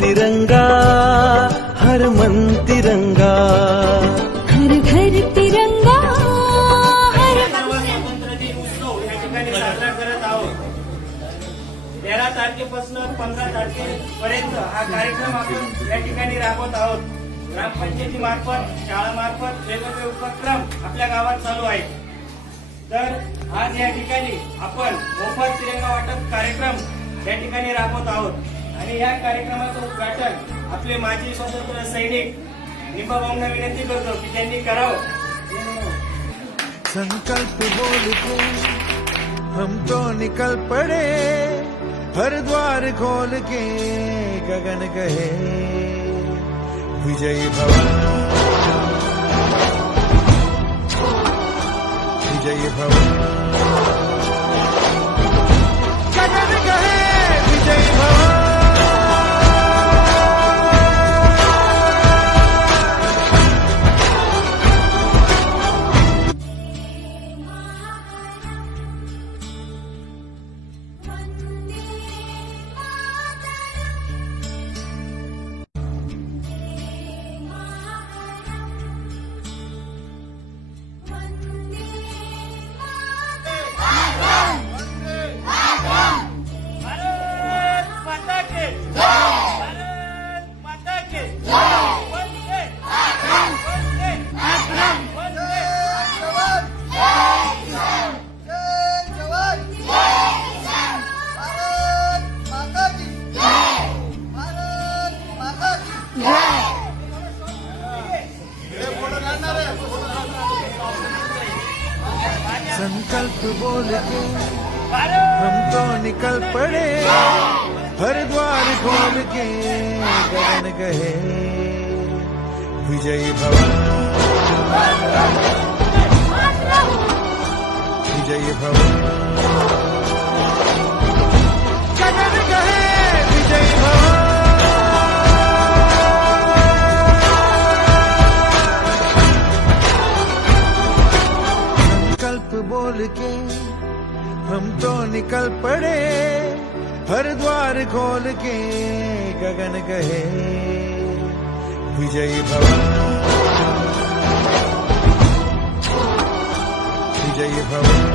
तिरंगा हर मन तिरंगा हर घर तिरंगा हर स्वातंत्र्य दिन उत्सव या ठिकाणी साजरा करत आहोत तेरा तारखेपासून पंधरा तारखेपर्यंत हा कार्यक्रम आपण या ठिकाणी राबवत आहोत. ग्रामपंचायती मार्फत शाळामार्फत वेगवेगळे उपक्रम आपल्या गावात चालू आहेत. तर आज या ठिकाणी आपण मोफत तिरंगा वाटप कार्यक्रम या ठिकाणी राबवत आहोत. कार्यक्रमाचं उद्घाटन आपले माजी स्वातंत्र्य सैनिक निंबाबाऊंना विनंती करतो की करावं. संकल्प बोल हम तो निकल पड़े हर द्वार खोल के गगन कहे। विजयी भवन। विजयी भव संकल्प बोल के हम तो निकल पड़े। हर द्वार खोल के गगन गए विजय भव के हम तो निकल पड़े हर द्वार खोल के गगन कहे विजय भवन। विजय भव